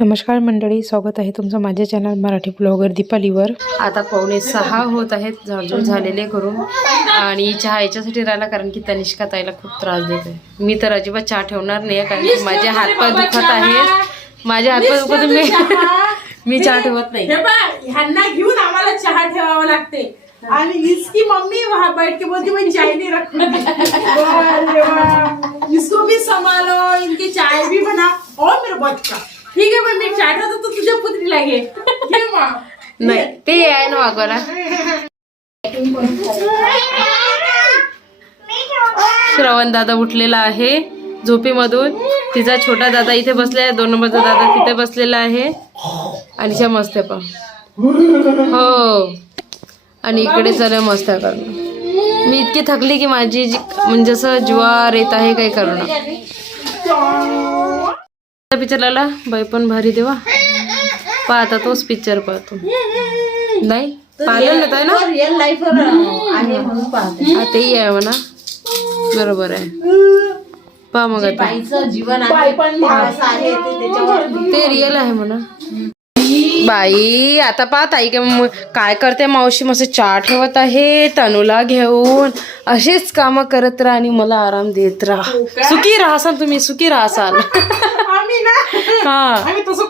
नमस्कार मंडळी स्वागत आहे तुमचं माझ्या चॅनल मराठी ब्लॉगर दीपालीवर. आता पावणे सहा होत आहेत झाडझूड झालेले करून. आणि चहा याच्यासाठी राहिला कारण की तनिष्का ताईला खूप त्रास देते मी तर अजिबात चहा ठेवणार नाही कारण की माझे हातपाय दुखत आहेत. माझे हातपाय दुखत आहे. मी मी चहा ठेवत नाही. ह्यांना घेऊन आम्हाला चहा ठेवावा लागते. आणि इसकी मम्मी वहां बैठ के बोलती मैं चाय नहीं रखूंगी. इसको भी संभालो इनकी चाय भी बना. और मेरा बच्चा ठीक आहे पण मी चाय ठेवतो तुझ्या पुत्रीला घे. घे नाही ते आहे ना वागवायला. श्रवण दादा उठलेला आहे झोपेमधून. तिचा छोटा दादा इथे बसलेला आहे दोन नंबरचा दादा तिथे बसलेला आहे. आणि त्या मस्त पण हो. आणि इकडे चला मस्त करणं मी इतकी थकली की माझी जी म्हणजे असं ज्वार येत आहे काही करणं पिक्चर लागला बाई पण भारी देवा. पाहता तोच पिक्चर पाहतो. नाही पाहिलं ना रिअल लाईफ आहे. म्हणून पाहते. हा तेही आहे म्हणा. बरोबर आहे. पहा मग आता. बाईचं जीवन आहे. पण असं आहे ते त्याच्यावर. ते रिअल आहे म्हणा. बाई आता पहा ताई काय करते मावशी? मस्त चहा ठेवत आहे तनूला घेऊन. अशीच कामं करत राहा आणि मला आराम देत राहा. सुखी राहासाल तुम्ही सुखी राहासाल हा.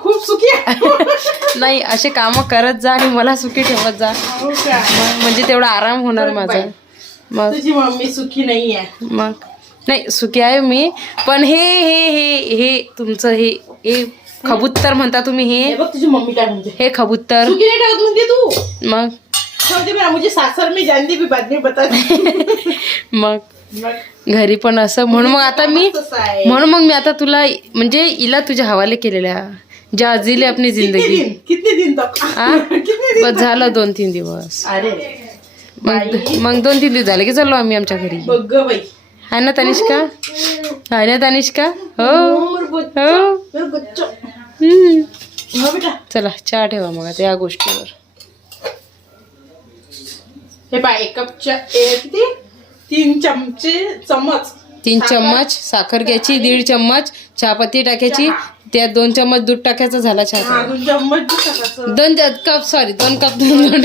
खूप सुखी नाही असे कामं करत जा आणि मला सुखी ठेवत जा. हो म्हणजे तेवढा आराम होणार माझा. मग मम्मी सुखी नाही आहे. मग नाही सुखी आहे मी. पण हे हे हे हे तुमचं हे हे खबुत्तर म्हणता तुम्ही हे? हे बघ तुझी मम्मी काय म्हणते. हे खबुत्तर तू. मग? मुझे सासर में जानती भी बात नहीं बता मग? घरी पण असं. म्हणून मग आता मी म्हणून मग मी आता तुला म्हणजे हिला तुझ्या हवाले केलेल्या. ज्या आजीले आपली जिंदगी. दिन? कितने दिन तक हा कितने बस झालं दोन तीन दिवस. अरे. मग मग दोन तीन दिवस झाले की चाललो आम्ही आमच्या घरी. आहे ना तनिष्का? आहे ना तनिष्का? हो. हो मेरा बच्चा. हम्म. हो बेटा चला चहा ठेवा मग आता या गोष्टीवर. हे पाय एक कप चा ए, किती? तीन चमचे चमच तीन चम्मच साखर घ्यायची दीड चम्मच चहापत्ती टाकायची त्यात दोन चम्मच दूध टाकायचं झाला चहा हा, दोन चम्मच दूध टाकायचं. दोन कप सॉरी दोन कप दोन दोन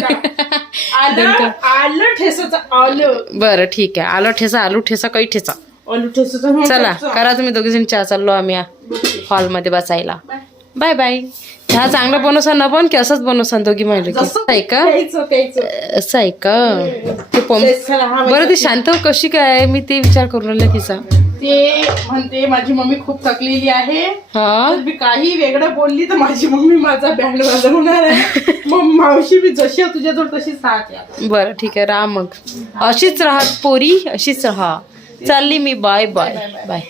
आलं आलं ठेसाचं आलं. बरं ठीक आहे. आलं ठेसा आलू ठेसा काही ठेसा. आलू ठेसाचं हा, चला ठेचा. करा तुम्ही दोघी जण चहा चाललो आम्ही हॉलमध्ये बसायला. बाय. Bye bye. चहा चांगला बनवसान ना पण की असंच बनवसान दोघी जसं असं आहे का? असं आहे का? ते पम हा, बरं ती शांत कशी काय? मी ते विचार करून राहिले तिचा. ते म्हणते माझी मम्मी खूप थकलेली आहे. हा? तर मी काही वेगळं बोलली तर माझी मम्मी माझा बँड वाजवणार आहे. मग मावशी मी जशी आहे तुझ्याजवळ तशीच राहते. बरं ठीक आहे राहा मग. अशीच राहत पोरी अशीच राहा. चालली मी बाय बाय. बाय.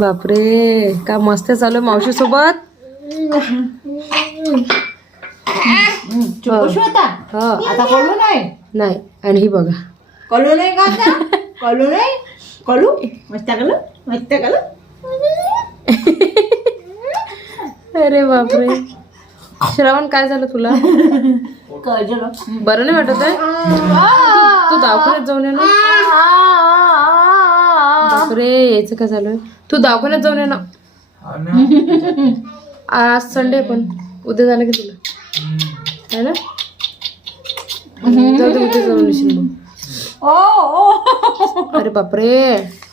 बापरे का मस्त चालू मावशी सोबत? हो. हो. नाही? आणि ही बघा. कलू नाही का कलू नाही? कलू मस्त कलू मस्त कलू अरे बापरे. श्रावण काय झालं तुला? बरं नाही वाटत आहे? तू दवाखान्यात जाऊन ये ना. बापरे याचं काय झालं? तू दवाखान्यात जाऊन ये ना. आज संडे पण. उद्या झालं की तुला? है ना? जाऊ दे उद्या जाऊन येशील मग. अरे बापरे.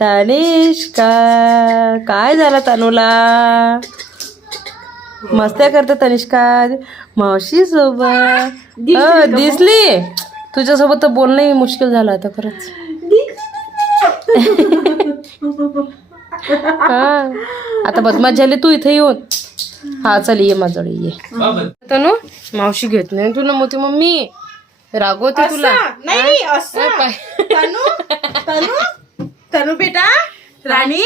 तानिष्का. काय झालं तनुला? मस्त्या करते तनिष्का. मावशी सोबत दिसली. तुझ्यासोबत तर बोलणंही मुश्किल झालं आता खरंच. हा. आता बदमाश झाले तू इथे येऊन. हा चल ये माझ्याकडे ये. तनु मावशी घेत नाही तुला मोठी मम्मी. रागवते तुला? नाही असं. पाय. तनु तनु? तनु बेटा राणी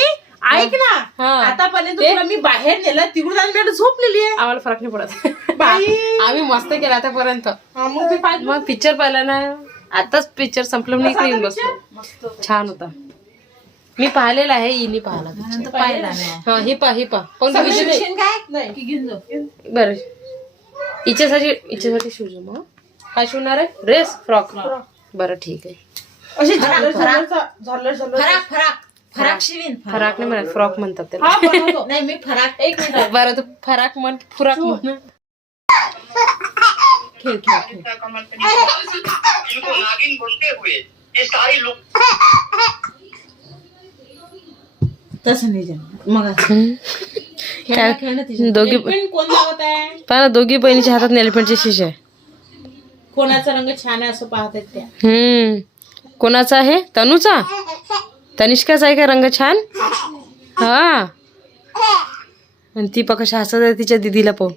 ऐक ना. हा. आतापर्यंत तुला मी बाहेर नेलं तिकडून आणि मी झोपलेली आहे. आम्हाला फरक नाही पडत. बाई. आम्ही मस्त केला आतापर्यंत. हा, मग मी पाहिलं. मग पिक्चर पाहिला ना. आताच पिक्चर संपलं नाही इकडे येऊन बसलो. छान होता. मी पाहिलेला आहे इनी पाहिला picture. पाहिला नाही. हा हे पा हे पा. पण तू विचार- Subscription काय? नाही की घेऊन जाऊ. बरं. हिच्यासाठी हिच्यासाठी शिवजो मग काय शिवणार आहे? ड्रेस फ्रॉक बरं ठीक आहे. अशी झालर झालरचा- झालर झालर फराक फराक. फराक शिवीन. फराक नाही म्हणत फ्रॉक म्हणतात त्याला. हा बनवतो. नाही मी फराक एक मिनिट. बरं तू फराक म्हण फुराक म्हण. खेळ खेळ खेळ. इनको नागिन बोलते हुए ये सारे लोग तसं नाही जमणार. मग असं. खेळणं खेळणं तिच्या दोघी पण कोण लावत आहे? पहा दोघी बहिणीच्या हातात नेलपेंटची शिश. आहे कोणाचा रंग छान आहे असं पाहत आहेत त्या. हम्म. कोणाचा आहे? तनूचा? तनिष्काचा आहे का रंग छान? हा. आणि ती पा कशा हसत आहे तिच्या दिदीला पाहून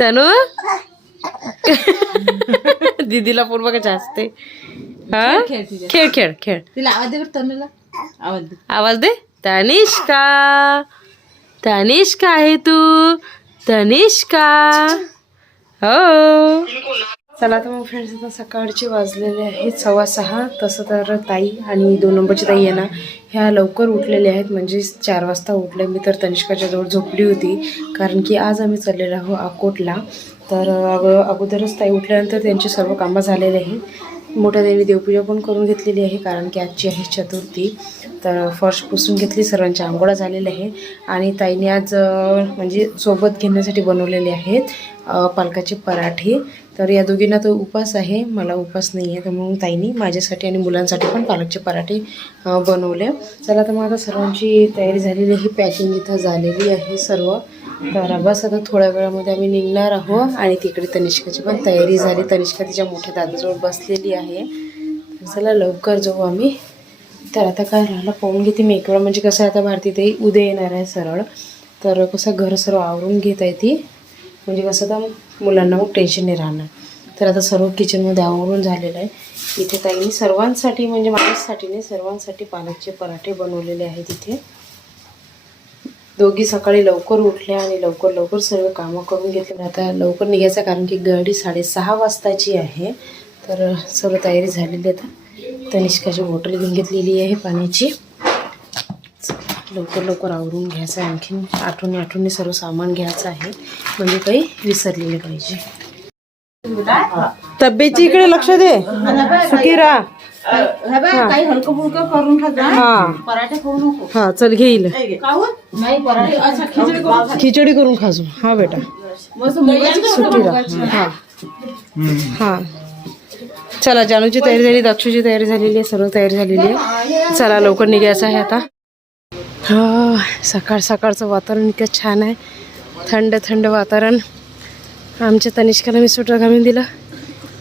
तनू? दिदीला पाहून बघा हसते हा? खेळ. खेळ खेळ खेळ तिला आवाज दे तनुला. आवाज दे. आवाज दे. तनिष्का. तनिष्का आहे तू. तनिष्का. हो. चला तर मग फ्रेंड्स आता सकाळचे वाजलेले आहेत सव्वा सहा. तसं तर ताई आणि दोन नंबरची ताई आहे ना ह्या लवकर उठलेल्या आहेत. म्हणजे चार वाजता उठले. मी तर तनिष्काच्या जवळ झोपली होती कारण की आज आम्ही चाललेलो आहो अकोटला. तर अग अगोदरच ताई उठल्यानंतर त्यांची सर्व कामं झालेली आहेत मोठ्या देवी देवपूजा पण करून घेतलेली आहे कारण की आजची आहे चतुर्थी. तर फर्श पुसून घेतली सर्वांच्या आंघोळा झालेल्या आहे. आणि ताईने आज म्हणजे सोबत घेण्यासाठी बनवलेले आहेत पालकाचे पराठे. तर या दोघींना तो उपास आहे मला उपास नाही आहे तर म्हणून ताईने माझ्यासाठी आणि मुलांसाठी पण पालकचे पराठे बनवले. चला तर मग आता सर्वांची तयारी झालेली आहे पॅकिंग इथं झालेली आहे सर्व. तर बस आता थोड्या वेळामध्ये आम्ही निघणार आहोत. आणि तिकडे तनिष्काची पण तयारी झाली. तनिष्का तिच्या मोठ्या दादाजवळ बसलेली आहे. चला लवकर जाऊ आम्ही. तर आता काय राहिलं? पाहून घेते मी एक वेळा म्हणजे कसं आहे आता भारती ते उद्या येणार आहे सरळ. तर कसं घर सर्व आवरून घेत आहे ती. म्हणजे कसं आता मुलांना मग टेन्शन नाही राहणार. तर आता सर्व किचनमध्ये आवरून झालेलं आहे. इथे ताईंनी सर्वांसाठी म्हणजे माझ्यासाठी नाही सर्वांसाठी पालकचे पराठे बनवलेले आहेत इथे. दोघी सकाळी लवकर उठल्या आणि लवकर लवकर सर्व कामं करून घेतले. आता लवकर निघायचं कारण की गाडी साडेसहा वाजताची आहे. तर सर्व तयारी झालेली आहे आता. तनिष्काची बॉटल घेऊन घेतलेली आहे पाण्याची लवकर लवकर आवरून घ्यायचं आहे आणखीन. आठवणी आठवणी सर्व सामान घ्यायचं आहे. म्हणजे काही विसरलेले पाहिजे. इकडे लक्ष दे. सुखी चल घेईल खिचडी करून. खाजू. हा, बेटा. सुखी हा. हा. चला जानूची तयारी झाली दक्षूची तयारी झालेली आहे सर्व तयारी झालेली आहे. चला लवकर निघायचं आहे आता. हा सकाळ सकाळचं वातावरण इतकं छान आहे. थंड थंड वातावरण. आमच्या तनिष्काला मी स्वेटर घालून दिलं.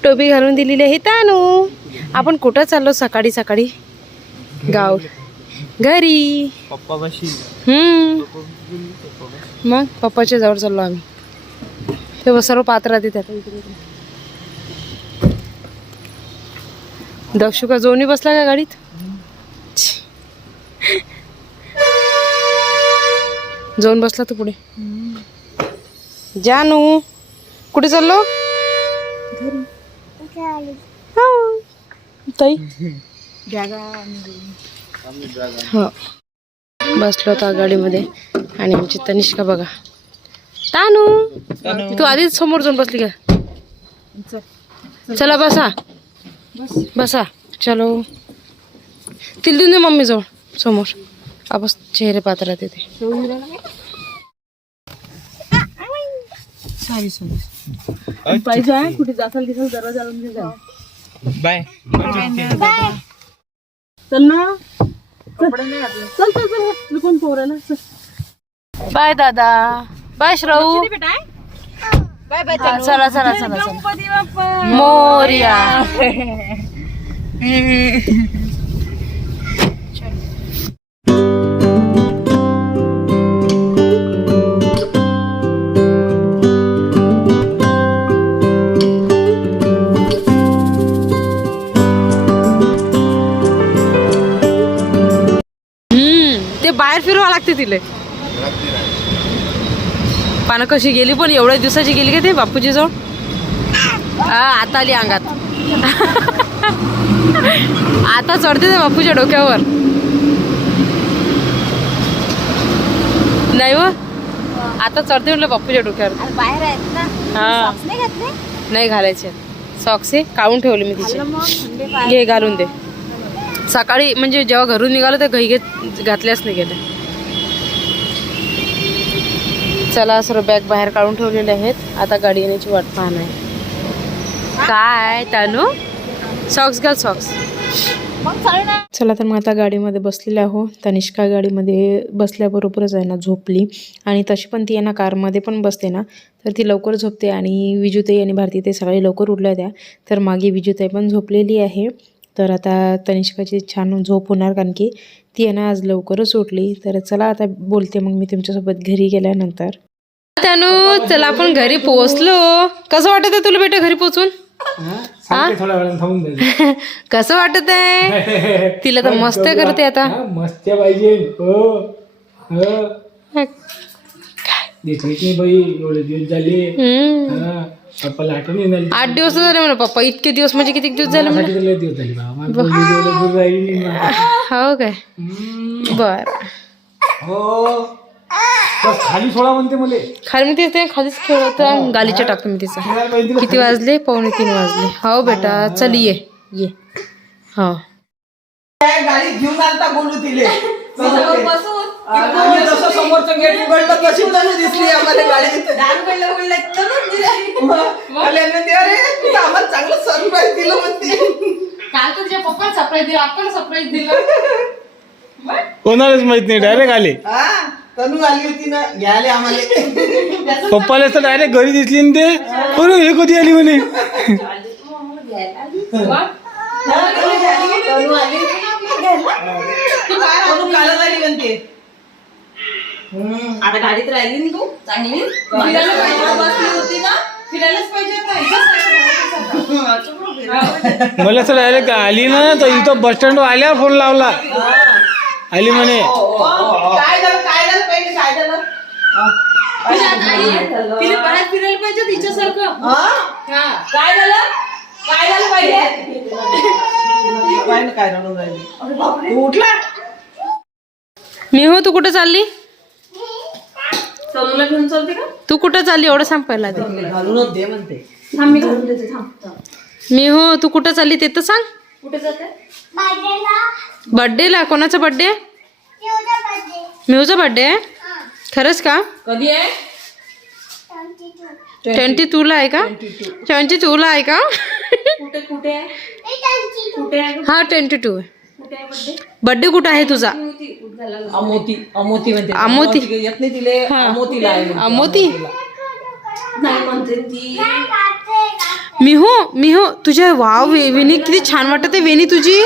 टोपी घालून दिलेली आहे तानू आपण कुठं चाललो सकाळी सकाळी? गाव. घरी. हम्म. मग पप्पाच्या जवळ चाललो आम्ही. ते बस सर्व पात्रात येतात इकडे इकडे. दक्षू का जोनी बसला का गाडीत. जाऊन बसला तू पुढे. जानू कुठे चाललो? हो. ताई. हो. बसलो होता गाडीमध्ये आणि आमची तनिष्का बघा. तानू तू आधीच समोर जाऊन बसली का? चला बसा. बसा चलो. तिला देऊन दे मम्मी जवळ समोर. आपस चेहरे पात्रात येते. पाहिजे आहे, कुठे जासाल तिथं दरवाजा लावून दे जा. बाय. चल ना. चल. चल चल चल. मी कोण पोराला चल. बाय दादा. बाय श्राऊ हा, चला. चला चला चला मोर्या. हम्म ते बाहेर फिरवा लागते तिले. पानं कशी गेली पण एवढ्या दिवसाची गेली का ते बापूजी जवळ आता आली अंगात. आता चढते ते बापूच्या डोक्यावर. नाही व? आता चढते म्हटलं बापूच्या डोक्यावर. बाहेर आहेत ना. हा. नाही घातले? नाही घालायचे. सॉक्स हे काढून ठेवले मी तिचे. मग थंडी पाय घे घालून दे. सकाळी म्हणजे जेव्हा घरून निघालो तर घाई घेत घातल्याच नाही गेले चला सर्व बॅग बाहेर काढून ठेवलेले आहेत? आता गाडी येण्याची वाट पाहणं आहे. काय तानू? सॉक्स घाल सॉक्स मग चला तर मग आता गाडीमध्ये बसलेले आहो तनिष्का गाडीमध्ये बसल्याबरोबरच आहे ना झोपली. आणि तशी पण ती आहे ना कारमध्ये पण बसते ना. तर ती लवकर झोपते आणि विजुताई आणि भारती ते सगळे लवकर उठल्या त्या. तर मागे विजुताई पण झोपलेली आहे. तर आता तनिष्काची छान झोप होणार कारण की ती आहे ना आज लवकरच उठली. तर चला आता बोलते मग मी तुमच्यासोबत घरी गेल्यानंतर. त्यानू चला आपण घरी पोहोचलो. कसं वाटत आहे तुला बेटा घरी पोहोचून? कसं वाटत आहे? तिला तर मस्त करते आता. मस्त पाहिजे हो. हो. हा. येणार आठ दिवस झाले म्हणा पप्पा. इतके दिवस म्हणजे किती दिवस झाले. हो काय. बर. हो. बस खाली सोडा म्हणते मला. खाली मी तिथे खालीच खेळत गालीच्या टाकतो मी तिचा. खेळायला पाहिजे तिला किती वाजले? पावणे तीन वाजले. हो बेटा चल ये. ये. हो. गाडी घेऊन आलता बोलू तिले. आम्ही जसं समोरचं गेट उघडलं तशी तनु दिसली आम्हाला गाडी दार उघडलं उघडलं तनुच दिली. मला यांनी ते, अरे तू तर आम्हाला चांगलं सरप्राईज दिलं म्हणते. काल तर तुझ्या पप्पा सरप्राईज दिला आपण सरप्राईज दिलं. कोणालाच माहीत नाही डायरेक्ट आले. हा. तनु आली होती ना घ्यायला आम्हाला. पप्पाला तर डायरेक्ट घरी दिसली ना ते. अरे हे कधी आली म्हणे? तनु आली ना आपल्या घ्यायला तनु कालच आली म्हणते. हम्म, आता गाडीत राहिली ना तू? चांगली? फिरायला पाहिजे बसली होती ना? फिरायलाच पाहिजे मला तर डायरेक्ट आली ना तर इथं बस स्टँड आल्यावर फोन लावला. आली म्हणे. काय झालं काय झालं काय झालं? तिला बाहेर फिरायला पाहिजे तिच्यासारखं हा? काय झालं काय झालं पाहिजे काय काय रडून राहिली उठला मी हो तू कुठं चालली घेऊन चालते का तू कुठं चालली एवढं सांग पहिला ते घालूनच दे म्हणते मी हो तू कुठं चालली ते तर सांग बर्थडेला कोणाचा बर्थडे मिहूचा बर्थडे आहे खरंच का? कधी आहे? ट्वेंटी टूला आहे का? ट्वेंटी टूला आहे का? कुठे कुठे कुठे हा ट्वेंटी टू आहे. बर्थडे कुठं आहे तुझा? अमोती अमोती म्हणते. अमोती. अमोती येत नाही तिले अमोतीला आहे म्हणते. नाही म्हणते ती. मी हो मी हो तुझ्या वाव वेणी किती छान वाटत आहे वेणी तुझी.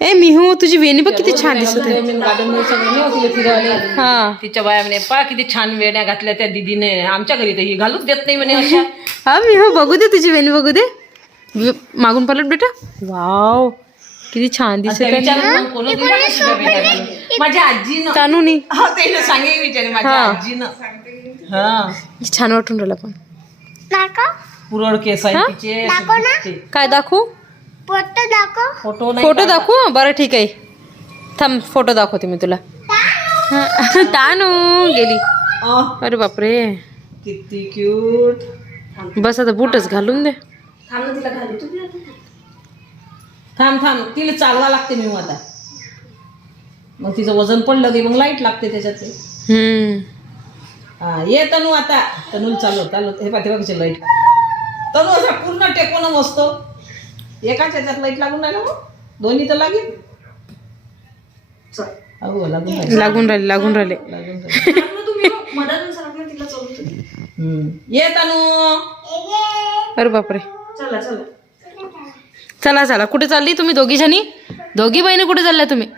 ए मी हो तुझी वेणी बघ किती छान दिसत आहे. हा. तिच्या बाया म्हणे पा किती छान वेण्या घातल्या त्या दिदीने. आमच्या घरी तर ही घालूच देत नाही म्हणे अशा. हा मी हो बघू दे तुझी वेणी बघू दे. वे- मागून पलट बेटा. वाव किती छान दिसत त्या आहे. विचारात मग कोणी दिला का तुझ्या वेण्या घालून? माझ्या आजीनं. तानूनी. हा ते सांगे विचारे माझ्या हा. आजीनं. हा. छान वाटून राहिला पण. पुरळ केस आहे तिचे. काय दाखवू? फोटो नाही फोटो दाखवू? बरं ठीक आहे. थांब फोटो दाखवते मी तुला. हा, तानू गेली. अरे बापरे. किती क्यूट बस आता बूटच घालून दे. थांब थांब तिला चालवा लागते मी आता. मग तिचं वजन पडलं की मग लाइट लागते त्याच्यात. ते. हम्म. हा ये तनू आता. तनू चालव चालव. हे पाठी बघायचे लाइट तनू असा पूर्ण टेकून बसतो एकाच याच्यात लाइट लागून राहिला मग? दोन्ही तर लागेल. अहो लागून राहिले. लागून राहिले लागून राहिले. लागून राहिले. हम्म. ये तनू. अरे बापरे. चला चला. चला चला. कुठे चालली तुम्ही दोघी जणी? दोघी बहिणी कुठे चालल्या तुम्ही?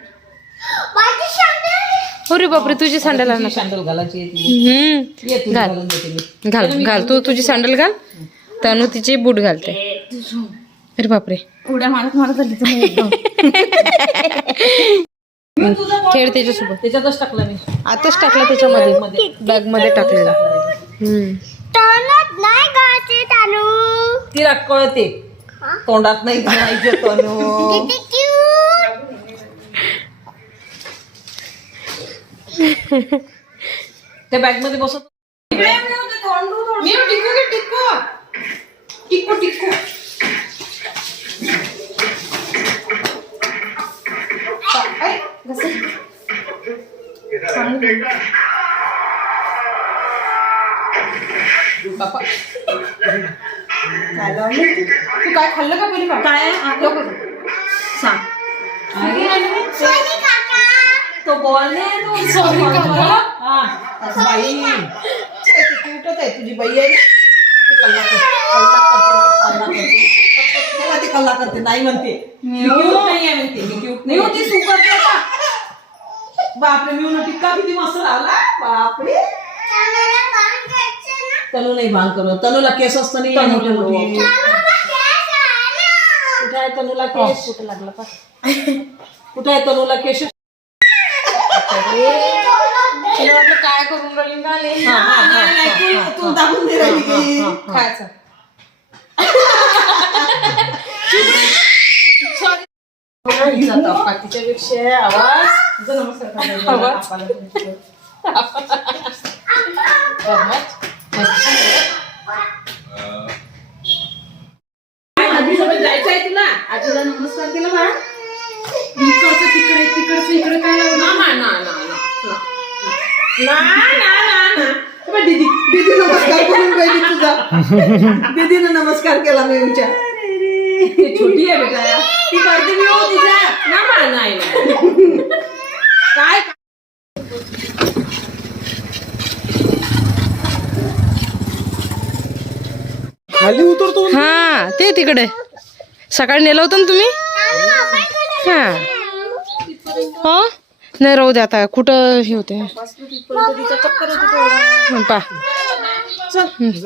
अरे बापरे तुझी सँडल आण. तुझी सँडल घालायची आहे तिला. हम्म. ये तुझी घाल. घालून देते मी. घाल घाल. तू तुझी सँडल घाल. तनु तिचे बूट घालते. अरे बापरे. उड्या मारत मारत आली तुम्ही एकदम. खेळ त्याच्यासोबत. त्याच्यातच टाकला मी. आताच टाकला त्याच्यामध्ये. बॅगमध्ये. टाकलेला. हम्म. तिला कळते. तोंडात नाही घालायचं तनू. त्या बॅगमध्ये बसत मी टिकू घे टिकू. जैसे बापा खायला तू काय खाल्लं का पहिले काय नको सांग। तो बोलने तो सॉरी काका। हाँ। बाई तू कुठं आहे तुझी बाई आहे तू कल्ला कल्ला करते, नाही म्हणते. मी cute नाही आहे म्हणते मी cute नाही होती सुपर बापरे मी म्हणून टिक्का किती मस्त लावला बापरे. तनू नाही भांग करत तनूला केस असतं नाही आहे मोठे. मोठे कुठे आहे तनूला केस? कुठे लागला का कुठे आहे तनूला केस? तिला वाटलं काय करून राहिली. हा, हा, हा, हा, हा, तू दाबून दे राहिली की. बाकीच्या पेक्षा आवाज जायचं आहे तुला नमस्कार केला बा तिकडे तिकडचं इकडे काय ना ना ना ना ना ना दीदी दीदी नमस्कार करून तुझा दीदीनं नमस्कार केला मी विचार छोटी आहे बेटा. ती करते मी हो तिचा ना नाही. काय खाली उतरतो हा ते तिकडे. सकाळी नेलं होतं ना तुम्ही? हा. हा? नाही राहू दे आता. कुठं हे होते? पा.